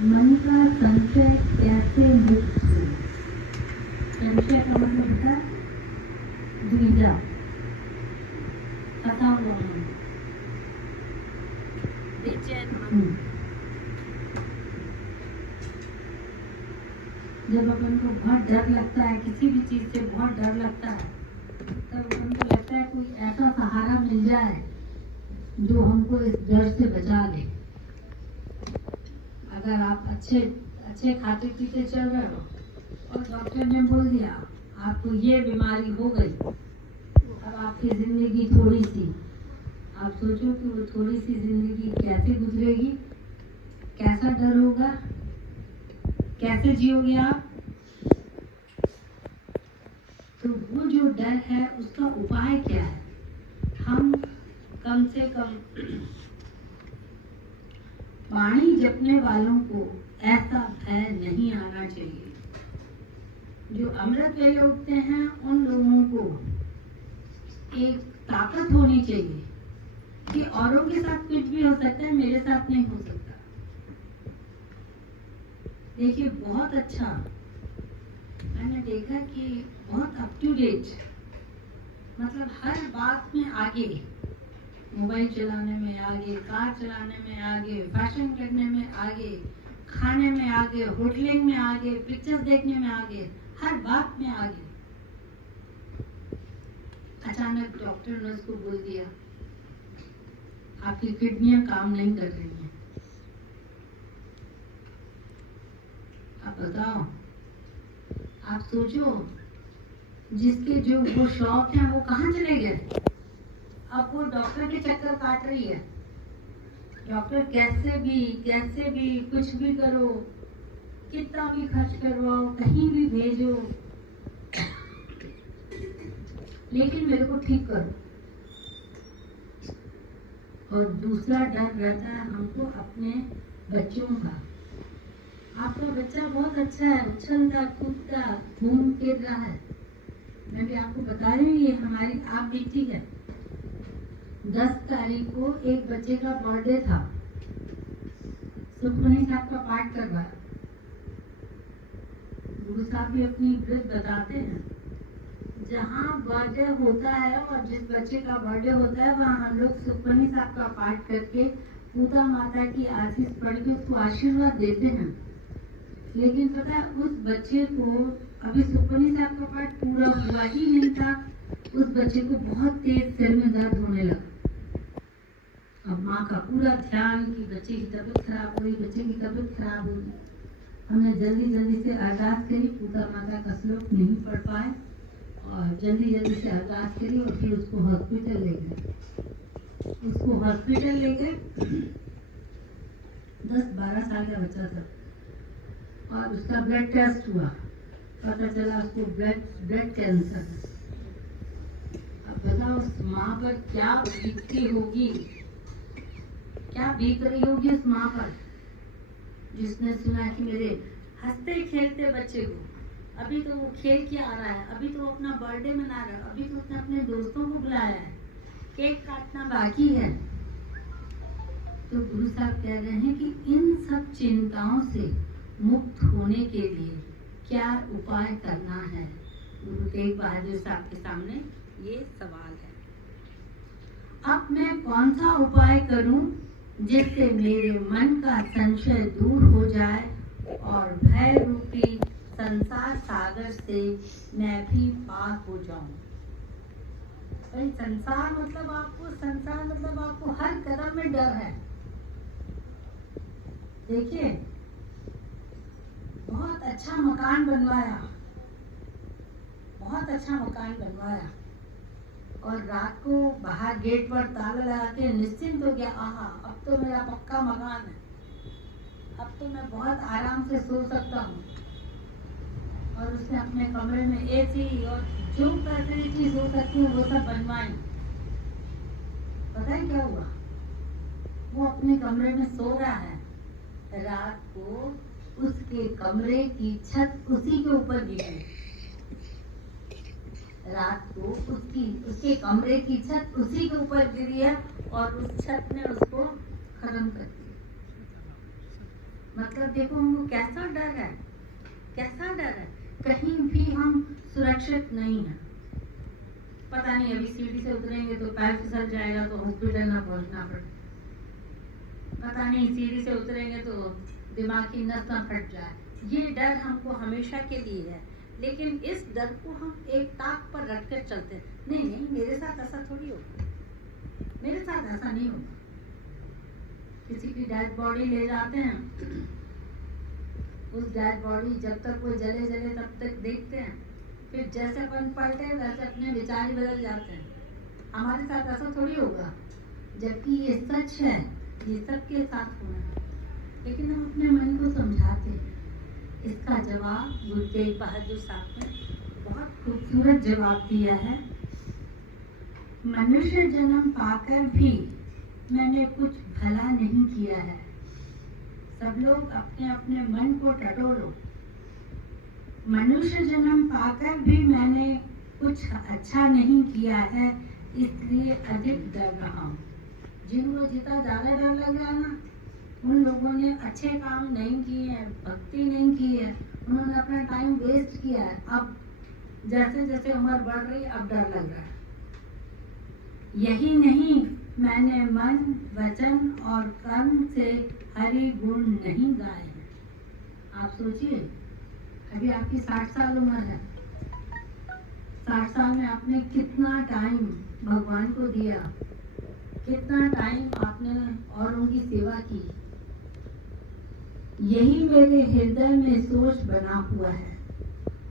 मन का संशय कैसे मुक्त हो। संशय का मतलब होता है द्विधा, फंसा हुआ मन, बेचैन मन। जब अपन को बहुत डर लगता है, किसी भी चीज से बहुत डर लगता है, तब अपन को लगता है कोई ऐसा सहारा मिल जाए जो हमको इस डर से बचा ले। अगर आप अच्छे खाते पीते चल रहे हो और डॉक्टर ने बोल दिया आपको ये बीमारी हो गई, अब आपकी जिंदगी थोड़ी सी, आप सोचो कि वो थोड़ी सी जिंदगी कैसे गुजरेगी, कैसा डर होगा, कैसे जियोगे आप। तो वो जो डर है उसका उपाय क्या है। हम कम से कम वाणी जपने वालों को ऐसा भय नहीं आना चाहिए। जो अमृत वेले उठते हैं उन लोगों को एक ताकत होनी चाहिए कि औरों के साथ कुछ भी हो सकता है, मेरे साथ नहीं हो सकता। देखिए बहुत अच्छा मैंने देखा कि बहुत अप टू डेट, मतलब हर बात में आगे, मोबाइल चलाने में आगे, कार चलाने में आगे, फैशन करने में आगे, खाने में आगे, होटलिंग में आगे, पिक्चर देखने में आगे, हर बात में आगे। अचानक डॉक्टर ने उसको बोल दिया आपकी किडनियां काम नहीं कर रही हैं। आप बताओ, आप सोचो जिसके जो वो शौक है वो कहाँ चले गए। अब वो डॉक्टर के चक्कर काट रही है। डॉक्टर कैसे भी कुछ भी करो, कितना भी खर्च करवाओ, कहीं भी भेजो, लेकिन मेरे को ठीक करो। और दूसरा डर रहता है हमको अपने बच्चों का। आपका बच्चा बहुत अच्छा है, उछलता कूदता घूम फिर रहा है। मैं भी आपको बता रही हूँ, ये हमारी आप बेटी है। 10 तारीख को एक बच्चे का बर्थडे था, सुखमनी साहब का पाठ कर रहा है। गुरु साहब भी अपनी व्रत बताते हैं, जहाँ बर्थडे होता है और जिस बच्चे का बर्थडे होता है वहाँ हम लोग सुखमनी साहब का पाठ करके पूता माता की आशीष पढ़ के उसको आशीर्वाद देते हैं। लेकिन पता है उस बच्चे को अभी सुखमनी साहब का पाठ पूरा हुआ ही नहीं था, उस बच्चे को बहुत तेज सिर में दर्द होने लगा। अब माँ का पूरा ध्यान कि बच्चे की तबीयत खराब हुई, बच्चे की तबीयत खराब हुई। हमने जल्दी से अरदास करी, पूता माता का श्लोक नहीं पढ़ पाए और जल्दी से अरदास करी और फिर उसको हॉस्पिटल ले गए। 10-12 साल का बच्चा था और उसका ब्लड टेस्ट हुआ, पता चला उसको ब्लड कैंसर। अब बताओ उस माँ पर क्या बीतती होगी, क्या बीत रही होगी उस माँ पर, जिसने सुना कि मेरे हंसते खेलते बच्चे को, अभी तो वो खेल के आ रहा है, अभी तो वो अपना बर्थडे मना रहा है, अभी तो उसने अपने दोस्तों को बुलाया है, केक काटना बाकी है। तो गुरु साहब कह रहे हैं कि इन सब चिंताओं से मुक्त होने के लिए क्या उपाय करना है। गुरु तेग बहादुर साहब के सामने ये सवाल है। अब मैं कौन सा उपाय करूं जिससे मेरे मन का संशय दूर हो जाए और भय रूपी संसार सागर से मैं भी पार हो जाऊं। भाई संसार मतलब आपको हर कदम में डर है। देखिए बहुत अच्छा मकान बनवाया और रात को बाहर गेट पर ताला लगा के निश्चिंत हो गया, आहा अब तो मेरा पक्का मकान है, अब तो मैं बहुत आराम से सो सकता हूँ। और उसने अपने कमरे में एसी और जो फैसिलिटीज हो सकती है वो सब बनवाई। पता है क्या हुआ, वो अपने कमरे में सो रहा है, रात को उसके कमरे की छत उसी के ऊपर गिरी। रात को उसके कमरे की छत उसी के ऊपर गिरी है और उस छत ने उसको खत्म कर दिया। मतलब देखो हमको कैसा डर है, कैसा डर है, कहीं भी हम सुरक्षित नहीं है। पता नहीं अभी सीढ़ी से उतरेंगे तो पैर फिसल जाएगा तो हॉस्पिटल ना पहुंचना पड़े, पता नहीं सीढ़ी से उतरेंगे तो दिमाग की नस ना फट जाए। ये डर हमको हमेशा के लिए है, लेकिन इस डर को हम एक ताक पर रख कर चलते हैं। नहीं नहीं, मेरे साथ ऐसा थोड़ी होगा, मेरे साथ ऐसा नहीं होगा। किसी की डेड बॉडी ले जाते हैं, उस डेड बॉडी जब तक वो जले जले तब तक देखते हैं, फिर जैसे अपन पलटे वैसे अपने विचार ही बदल जाते हैं। हमारे साथ ऐसा थोड़ी होगा, जबकि ये सच है, ये सबके साथ होना है, लेकिन हम अपने मन को समझाते हैं। इसका जवाब गुरु तेग बहादुर साहब ने बहुत खूबसूरत जवाब दिया है। मनुष्य जन्म पाकर भी मैंने कुछ भला नहीं किया है। सब लोग अपने अपने मन को टटोलो। मनुष्य जन्म पाकर भी मैंने कुछ अच्छा नहीं किया है, इसलिए अधिक डर रहा हूँ। जिनको जितना ज़्यादा डर लग रहा है ना, उन लोगों ने अच्छे काम नहीं किए हैं, भक्ति नहीं की है, उन्होंने अपना टाइम वेस्ट किया है। अब जैसे जैसे उम्र बढ़ रही है, अब डर लग रहा है। यही नहीं, मैंने मन, वचन और कर्म से हरि गुण नहीं गाए हैं। आप सोचिए, अभी आपकी 60 साल उम्र है, 60 साल में आपने कितना टाइम भगवान को दिया, कितना टाइम आपने और उनकी सेवा की। यही मेरे हृदय में सोच बना हुआ है।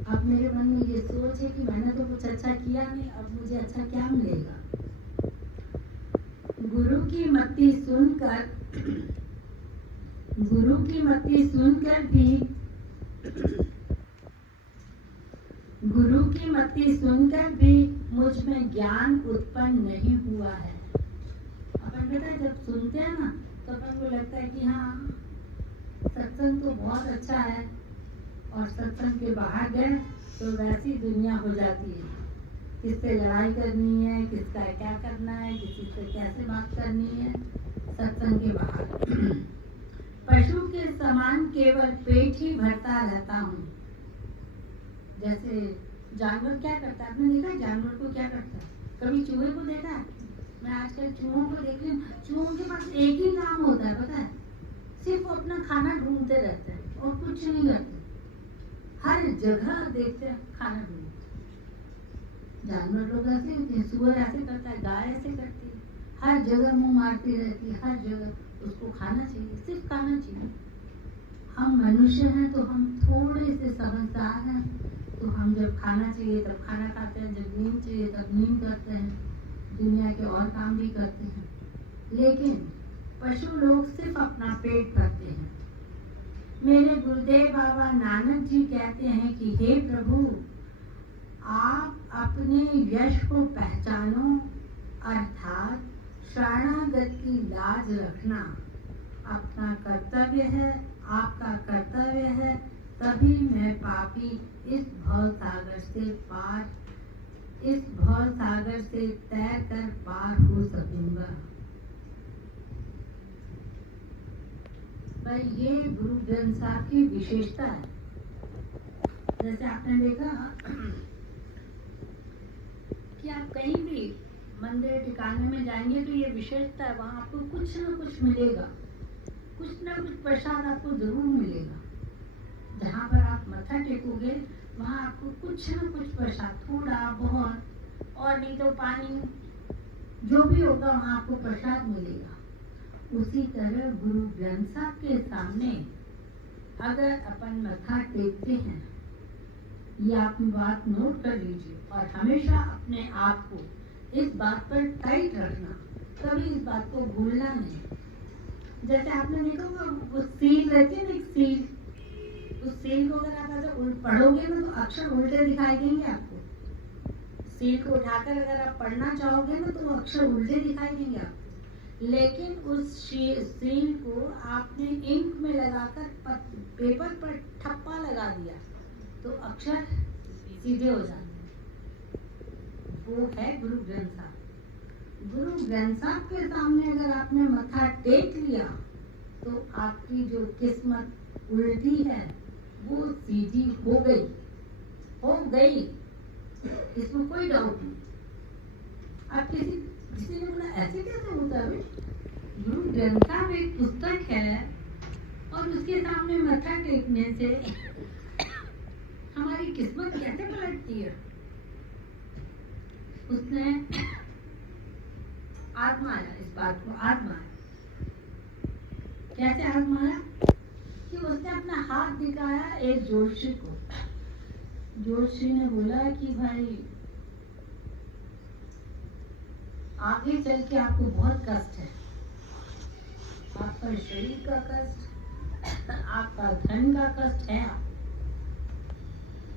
अब मेरे मन में ये सोच है कि मैंने तो कुछ अच्छा किया नहीं, अब मुझे अच्छा क्या मिलेगा। गुरु की मति सुनकर भी मुझ में ज्ञान उत्पन्न नहीं हुआ है। अपन पता है, जब सुनते हैं ना तो अपन को लगता है कि हाँ सत्संग तो बहुत अच्छा है, और सत्संग के बाहर गए तो वैसी दुनिया हो जाती है। किससे लड़ाई करनी है, किसका क्या करना है, किसी से कैसे बात करनी है, सत्संग के बाहर। पशु के समान केवल पेट ही भरता रहता हूँ। जैसे जानवर क्या करता है, आपने देखा जानवर को क्या करता है? कभी चूहे को देखा है? मैं आजकल चूहों को देख रही हूँ, चूहों के पास एक ही काम होता है, पता है, सिर्फ अपना खाना ढूंढते रहते हैं और कुछ नहीं करते। हर जगह देखते हैं खाना ढूंढते। जानवर लोग ऐसे होते हैं, सुअर ऐसे करता है, गाय ऐसे करती है, हर जगह मुंह मारती रहती है, हर जगह उसको खाना चाहिए, सिर्फ खाना चाहिए। हम मनुष्य हैं तो हम थोड़े से समझदार हैं, तो हम जब खाना चाहिए तब खाना खाते हैं, जब नींद चाहिए तब नींद करते हैं, दुनिया के और काम भी करते हैं। लेकिन पशु लोग सिर्फ अपना पेट भरते हैं। मेरे गुरुदेव बाबा नानक जी कहते हैं कि हे प्रभु, आप अपने यश को पहचानो, अर्थात शरणागत की लाज रखना अपना कर्तव्य है, आपका कर्तव्य है, तभी मैं पापी इस भव सागर से तैर कर पार हो सकूंगा। भाई ये गुरु ग्रंथ साहब की विशेषता है। जैसे आपने देखा कि आप कहीं भी मंदिर ठिकाने में जाएंगे तो ये विशेषता है, वहाँ आपको कुछ ना कुछ मिलेगा, कुछ ना कुछ प्रसाद आपको जरूर मिलेगा। जहाँ पर आप मत्था टेकोगे वहाँ आपको कुछ ना कुछ प्रसाद, थोड़ा बहुत, और नहीं तो पानी, जो भी होगा वहाँ आपको प्रसाद मिलेगा। उसी तरह गुरु ग्रंथ साहब के सामने अगर अपन मत्था टेकते हैं, ये आप बात नोट कर लीजिए और हमेशा अपने आप को इस बात पर टाइट रखना, कभी इस बात को भूलना नहीं। जैसे आपने देखा वो सील रहती है ना, एक सील, उस सील को अगर आप ऐसे पढ़ोगे ना तो अक्षर उल्टे दिखाई देंगे आपको। सील को उठाकर अगर आप पढ़ना चाहोगे ना तो वो अक्षर उल्टे दिखाई देंगे आपको। लेकिन उस सील को आपने इंक में लगाकर पेपर पर ठप्पा लगा दिया तो अक्षर सीधे हो जाते हैं। वो है गुरु ग्रंथ साहब। गुरु ग्रंथ साहब के सामने अगर आपने मत्था टेक लिया तो आपकी जो किस्मत उल्टी है वो सीधी हो गई, इसमें कोई डाउट नहीं। आप किसी ने बोला ऐसे कैसे होता है? गुरु ग्रंथ साहब एक पुस्तक है और उसके सामने मत्था टेकने से हमारी किस्मत कैसे पलटती है? उसने आजमाया, इस बात को आजमाया। कैसे आजमाया कि उसने अपना हाथ दिखाया एक जोशी को। जोशी ने बोला कि भाई आगे चल के आपको बहुत कष्ट है, आपका शरीर का कष्ट, आपका धन का कष्ट है।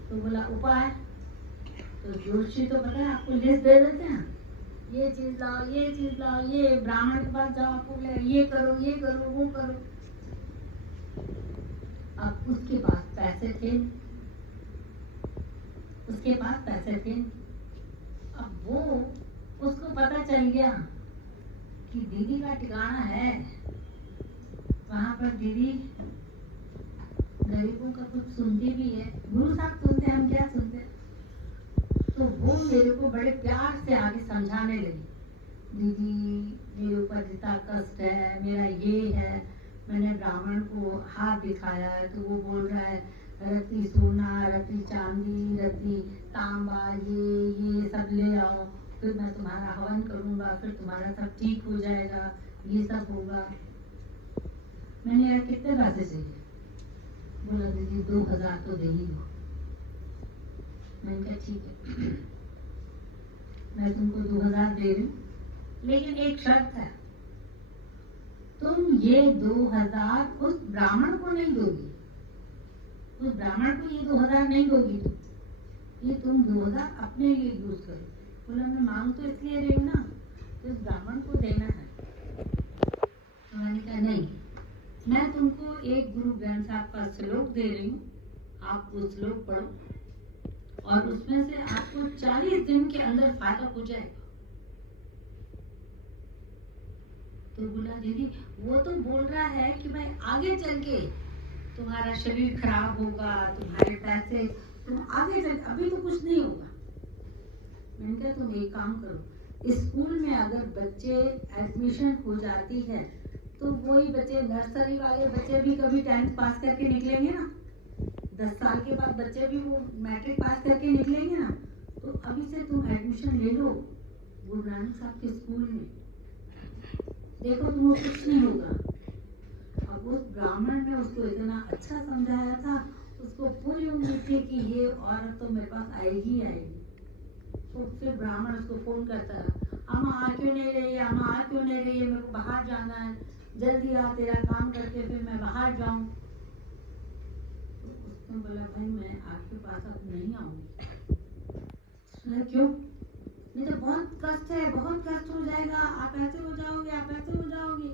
तो बोला उपाय। तो जोशी तो पता है आपको लिस्ट दे देते हैं, ये चीज लाओ, ये चीज लाओ, ये ब्राह्मण के पास जाओ, आपको बोले ये करो, वो करो। अब उसके पास पैसे थे, अब वो उसको पता चल गया कि दीदी का ठिकाना है वहां पर। दीदी गरीबों का कुछ सुनती भी है, गुरु साहब सुनते, हम क्या सुनते। तो वो मेरे को बड़े प्यार से आगे समझाने लगी, दीदी मेरे ऊपर जितना कष्ट है, मेरा ये है, मैंने ब्राह्मण को हाथ दिखाया है तो वो बोल रहा है रत्ती सोना, रत्ती चांदी, रत्ती तांबा, ये सब ले आओ, फिर मैं तुम्हारा हवन करूंगा, फिर तुम्हारा सब ठीक हो जाएगा, ये सब होगा। मैंने यार कितने पैसे चाहिए? बोला दीदी 2000 तो दे ही दो। मैंने कहा ठीक है, मैं तुमको 2000 दे रही हूँ, लेकिन एक शर्त है, तुम ये 2000 उस ब्राह्मण को नहीं दोगी, उस ब्राह्मण को ये 2000 नहीं दोगी तुम, ये तुम 2000 अपने लिए यूज करो। बोला मैं मांग तो इसलिए रही हूँ ना, तो उस ब्राह्मण को देना है। तो मैंने कहा नहीं, मैं तुमको एक गुरु ग्रंथ साहब का श्लोक दे रही हूँ, आप वो श्लोक पढ़ो और उसमें से आपको 40 दिन के अंदर फायदा हो जाएगा। तो बोला दीदी वो तो बोल रहा है कि भाई आगे चल के तुम्हारा शरीर खराब होगा, तुम्हारे पैसे, तुम आगे चल, अभी तो कुछ नहीं होगा। मैंने कहा तुम एक काम करो, स्कूल में अगर बच्चे एडमिशन हो जाती है तो वही बच्चे, नर्सरी वाले बच्चे भी कभी 10th पास करके निकलेंगे ना, 10 साल के बाद बच्चे भी वो मैट्रिक पास करके निकलेंगे ना। तो अभी से तुम एडमिशन ले लो गुरु नानक साहब के स्कूल में, देखो तुमको कुछ नहीं होगा। अब उस ब्राह्मण ने उसको इतना अच्छा समझाया था, उसको पूरी उम्मीद थी कि ये औरत तो मेरे पास आएगी आएगी। तो फिर ब्राह्मण उसको फोन करता है, अम्मा आ क्यों नहीं रही है, अम्मा आ क्यों नहीं रही है, मेरे को बाहर जाना है, जल्दी आ, तेरा काम करके फिर मैं बाहर जाऊं। तो उसने बोला भाई मैं आपके पास अब नहीं आऊंगी। क्यों? नहीं तो बहुत कष्ट है, बहुत कष्ट हो जाएगा, आप ऐसे हो जाओगे, आप ऐसे हो जाओगे।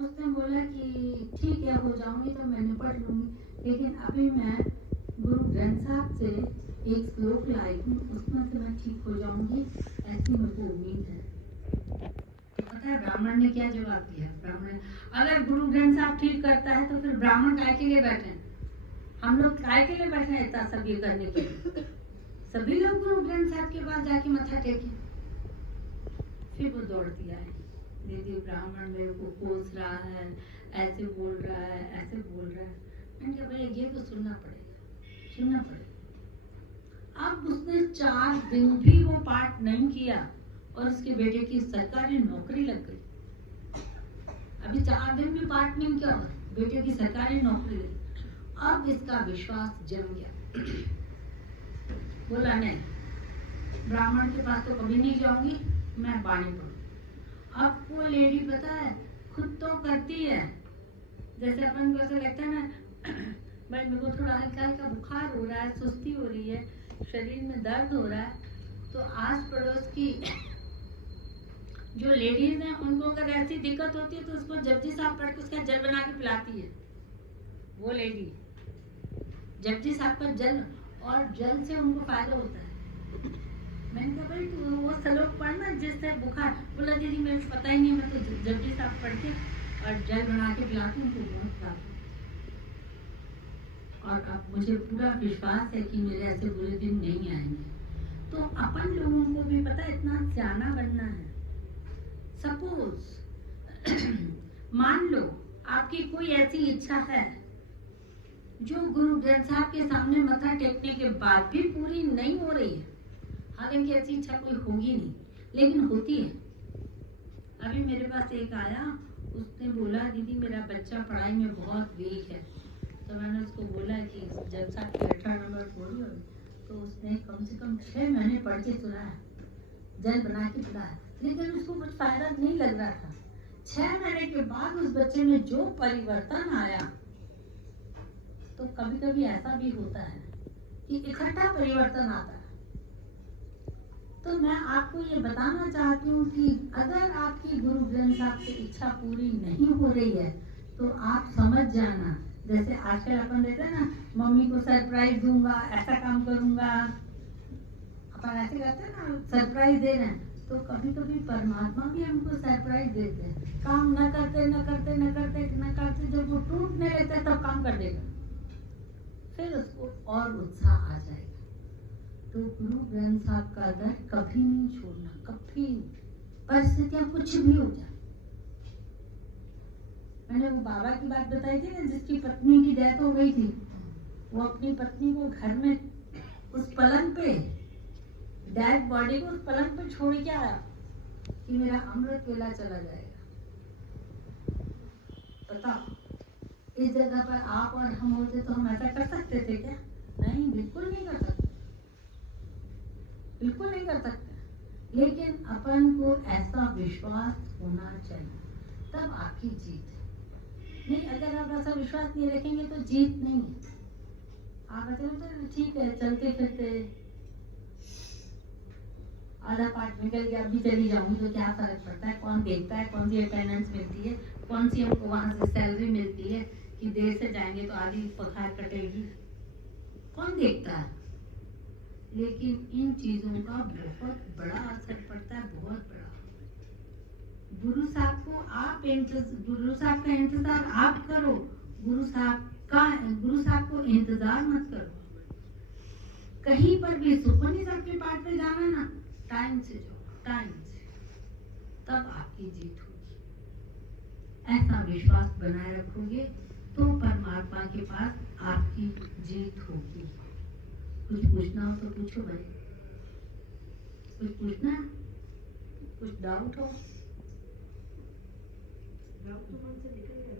उसने बोला कि ठीक है हो जाऊंगी तो मैं निपट लूंगी, लेकिन अभी मैं गुरु ग्रंथ साहब से एक श्लोक लाई हूँ, उसमें से मैं ठीक हो जाऊंगी, ऐसी मेरे को उम्मीद है। तो पता है ब्राह्मण ने क्या जवाब दिया? ब्राह्मण अगर गुरु ग्रंथ साहब ठीक करता है तो फिर ब्राह्मण काय के लिए बैठे? हम लोग काय के लिए बैठे हैं इतना सब ये करने के लिए? सभी लोग गुरु ग्रंथ साहब के पास जाके मत्था टेके। फिर वो दौड़ती आई, दीदी ब्राह्मण मेरे को कोस रहा है, ऐसे बोल रहा है, ऐसे बोल रहा है। मैंने कहा भैया ये तो सुनना पड़ेगा। अब उसने 4 दिन भी वो पाठ नहीं किया और उसके बेटे की सरकारी नौकरी लग गई। अभी 4 दिन भी पाठ नहीं किया, बेटे की सरकारी नौकरी लगी। अब इसका विश्वास जम गया। बोला नहीं, ब्राह्मण के पास तो कभी नहीं जाऊंगी, मैं बाणी पढ़ूं। अब वो लेडी पता है खुद तो करती है, जैसे अपन को ऐसा लगता है ना भाई मेरे को थोड़ा हल्का हल्का बुखार हो रहा है, सुस्ती हो रही है, शरीर में दर्द हो रहा है, तो आस पड़ोस की जो लेडीज हैं उनको अगर ऐसी दिक्कत होती है तो उसको जपजी साहब पढ़ के उसका जल बना के पिलाती है। वो लेडी जपजी साहब का जल, और जल से उनको फायदा होता है। मैंने कहा भाई तू वो श्लोक पढ़ना जिससे बुखार। बोला दीदी मेरे को पता ही नहीं, मैं तो जपजी साहब पढ़ के और जल बना के पिलाती हूँ, उनको बहुत खिलाती हूँ। और अब मुझे पूरा विश्वास है कि मेरे ऐसे बुरे दिन नहीं आएंगे। तो अपन लोगों को भी पता है इतना सियाना बनना है। सपोज मान लो आपकी कोई ऐसी इच्छा है जो गुरु ग्रंथ साहब के सामने मत्था टेकने के बाद भी पूरी नहीं हो रही है। हालांकि ऐसी इच्छा कोई होगी नहीं, लेकिन होती है। अभी मेरे पास एक आया, उसने बोला दीदी मेरा बच्चा पढ़ाई में बहुत वीक है। तो मैंने उसको बोला कि जलसा की 18 नंबर बोलो। तो उसने कम से कम 6 महीने पढ़ के सुनाया, जल बना के पिलाया, लेकिन उसको कुछ फायदा नहीं लग रहा था। 6 महीने के बाद उस बच्चे में जो परिवर्तन आया, तो कभी कभी ऐसा भी होता है कि इकट्ठा परिवर्तन आता है। तो मैं आपको ये बताना चाहती हूँ कि अगर आपकी गुरु ग्रंथ साहब से इच्छा पूरी नहीं हो रही है तो आप समझ जाना, जैसे आजकल अपन देते हैं ना, मम्मी को सरप्राइज दूंगा, ऐसा काम करूंगा, अपन ऐसे करते हैं ना, सरप्राइज दे रहे हैं। तो कभी कभी परमात्मा भी हमको सरप्राइज देते हैं। काम न करते न करते न करते न करते जब वो टूटने लगता है तब काम कर देगा, फिर उसको और उत्साह आ जाएगा। तो गुरु ग्रंथ साहब का दर कभी नहीं छोड़ना, कभी। परिस्थितियां कुछ भी हो जाए। मैंने वो बाबा की बात बताई थी ना, जिसकी पत्नी की डेथ हो गई थी। वो अपनी पत्नी को घर में उस पलंग पे, डेड बॉडी को उस पलंग पे छोड़ के आया कि मेरा अमृत वेला चला जाएगा। बताओ, इस जगह पर आप और हम होते तो हम ऐसा कर सकते थे क्या? नहीं, बिल्कुल नहीं कर सकते, बिल्कुल नहीं कर सकते। लेकिन अपन को ऐसा विश्वास होना चाहिए, तब आपकी जीत है। नहीं, अगर आप ऐसा विश्वास नहीं रखेंगे तो जीत नहीं है। आप ऐसे तो ठीक है, चलते फिरते आधा पार्ट निकल गया, अभी चली जाऊंगी तो क्या फर्क पड़ता है? कौन देखता है? कौन सी अटेंडेंस मिलती है? कौन सी हमको वहां से सैलरी मिलती है कि देर से जाएंगे तो आधी पगार कटेगी? कौन देखता है? लेकिन इन चीजों का बहुत बड़ा असर पड़ता है, बहुत बड़ा। गुरु साहब को आप गुरु साहब का इंतजार आप करो, गुरु साहब को इंतजार मत करो। कहीं पर भी सुखमनी साहब के पाठ पे जाना ना, टाइम से जाओ, टाइम से, तब आपकी जीत होगी। ऐसा विश्वास बनाए रखोगे तो परमात्मा के पास आपकी जीत होगी। कुछ पूछना हो तो पूछो भाई, कुछ पूछना, कुछ डाउट हो? डाउट तो मन से निकल गया।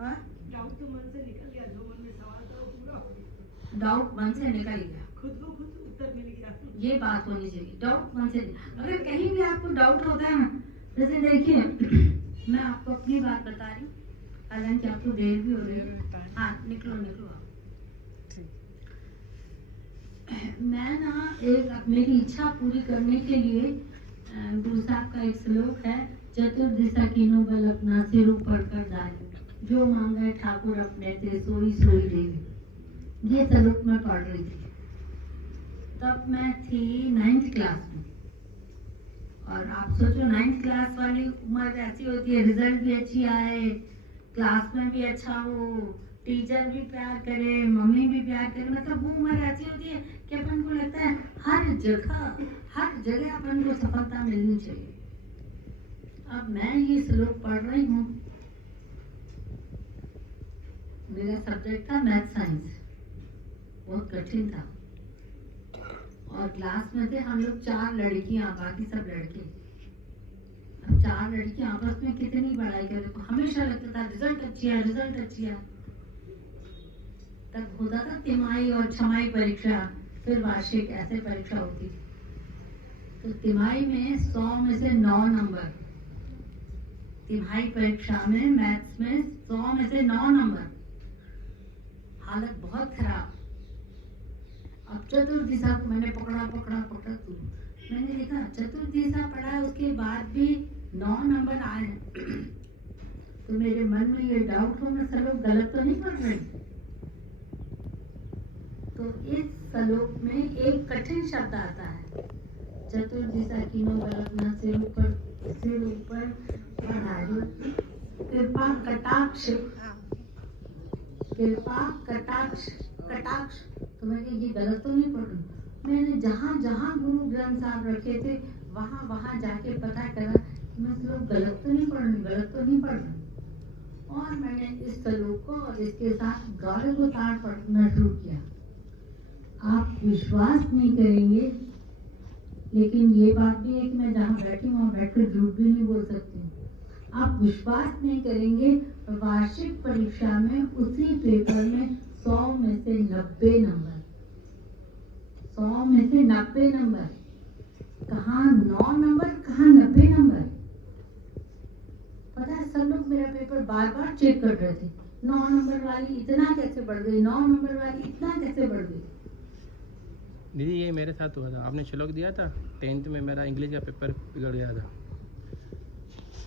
हाँ, डाउट तो मन से निकल गया, जो मन में सवाल था वो पूरा हो गया। डाउट मन से निकल गया, खुद को खुद उत्तर मिल गया। ये बात होनी चाहिए। डाउट मन से, अगर कहीं भी आपको डाउट होता है ना, जैसे देखिए मैं आपको अपनी बात बता रही हूँ, हालांकि आपको देर भी हो रही है। हाँ, निकलो निकलो आप। मैं ना एक मेरी इच्छा पूरी करने के लिए गुरु साहब का एक श्लोक है, चतुर्दिशा कीनो बल अपना सिर ऊपर कर जाए, जो मांगे ठाकुर अपने से सोई सोई देवी। ये श्लोक मैं पढ़ रही थी, तब मैं थी 9th क्लास में। और आप सोचो 9th क्लास वाली उम्र ऐसी होती है, रिजल्ट भी अच्छी आए, क्लास में भी अच्छा हो, टीचर भी प्यार करे, मम्मी भी प्यार करे, मतलब वो उम्र ऐसी होती है कि अपन को लगता है हर जगह अपन को सफलता मिलनी चाहिए। अब मैं ये श्लोक पढ़ रही हूँ, मेरा सब्जेक्ट था मैथ साइंस, बहुत कठिन था। और क्लास में थे हम लोग 4 लड़कियां, बाकी सब लड़के। अब 4 लड़कियां आपस में कितनी पढ़ाई करें, हमेशा लगता था रिजल्ट अच्छी है, रिजल्ट अच्छी है। तब होता था तिमाही और छमाही परीक्षा, फिर वार्षिक, ऐसे परीक्षा होती थी। तो तिमाही में 100 में से 9 नंबर, तिमाही परीक्षा में मैथ्स में 100 में से 9 नंबर, हालत बहुत खराब। अब चतुर्दिशा को मैंने पकड़ा तो मैंने देखा चतुर्दिशा पढ़ा, उसके बाद भी 9 नंबर आए हैं। तो मेरे मन में ये डाउट हो, मैं श्लोक गलत तो नहीं पढ़ रही। तो इस श्लोक में एक कठिन शब्द आता है, चतुर्दिशा कीनो बल अपना सिर ऊपर बढ़ायो, कृपा कटाक्ष, कृपा कटाक्ष, कटाक्ष। तो मैं ये गलत तो नहीं पढ़ रही। मैंने जहाँ जहाँ गुरु ग्रंथ साहब रखे थे वहाँ वहाँ जाके पता करा कि मैं श्लोक गलत तो नहीं पढ़ रही, गलत तो नहीं पढ़ रही। और मैंने इस श्लोक को और इसके साथ गाढ़ोतार पढ़ना शुरू किया। आप विश्वास नहीं करेंगे, लेकिन ये बात भी है कि मैं जहाँ बैठी हूँ वहाँ बैठकर झूठ भी नहीं बोल सकती। आप विश्वास नहीं करेंगे, वार्षिक परीक्षा में उसी पेपर में 100 में से 90 नंबर, 100 में से 90 नंबर, कहाँ 9 नंबर कहाँ 90 नंबर। पता है सब लोग मेरा पेपर बार बार चेक कर रहे थे, 9 नंबर वाली इतना कैसे बढ़ गई, 9 नंबर वाली इतना कैसे बढ़ गई। दीदी ये मेरे साथ हुआ था, आपने श्लोक दिया था 10th में, मेरा इंग्लिश का पेपर बिगड़ गया था।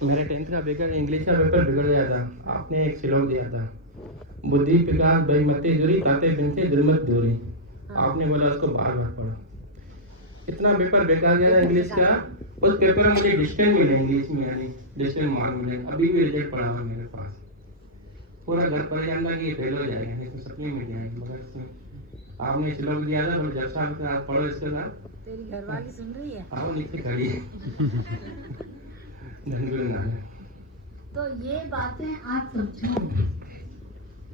मेरा 10th का इंग्लिश का पेपर बिगड़ गया था। आपने एक श्लोक दिया था, बुद्धि विकास बेमती दूरी ताते बिन से दुर्मत दूरी। आपने बोला उसको बार बार पढ़ो। इतना पेपर बेकार गया इंग्लिश का। उस पेपर में मुझे डिस्टेंस मिले, इंग्लिश में यानी डिस्टेंस मार्क मिले। अभी भी रिजल्ट पड़ा हुआ मेरे पास। पूरा घर परेशान था कि ये फेल हो जाएगा, नहीं तो सपने में जाएगा। मगर इसमें आपने श्लोक दिया था, जब से आप पढ़ो इसके साथ। तेरी घरवाली सुन रही है? आओ नीचे खड़ी है। धनगुरु नानक। तो ये बातें आप समझो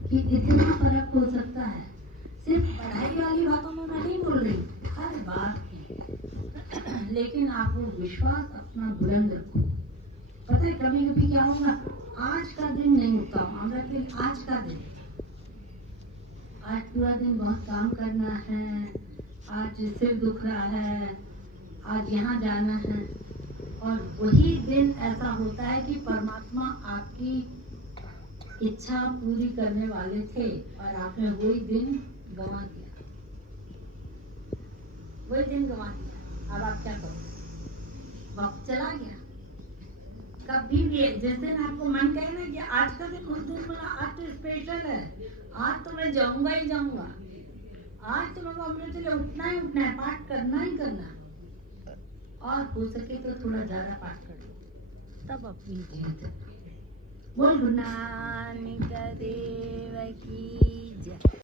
कि इतना फर्क हो सकता है। सिर्फ पढ़ाई वाली बातों में मैं नहीं बोल रही, हर बात की। लेकिन आप वो विश्वास अपना बुलंद रखो। पता है कभी कभी क्या होगा, आज का दिन नहीं होता, हमारा दिन आज का दिन, आज पूरा दिन बहुत काम करना है, आज सिर दुख रहा है, आज यहाँ जाना है। और वही दिन ऐसा होता है कि परमात्मा आपकी इच्छा पूरी करने वाले थे और आपने वही दिन गंवा दिया, वही दिन गंवा दिया। अब आप क्या करोगे? वक्त चला गया। कभी भी जिस दिन आपको मन कहे ना कि आज का दिन, उस दिन बोला आज तो स्पेशल है, आज तो मैं जाऊंगा ही जाऊंगा, आज तो मेरे अपने लिए उठना ही उठना है, पाठ करना ही करना है। और हो सके तो थोड़ा ज्यादा पाठ कर लो, तब अपनी जीत। बोल गुरु नानक देव की जय।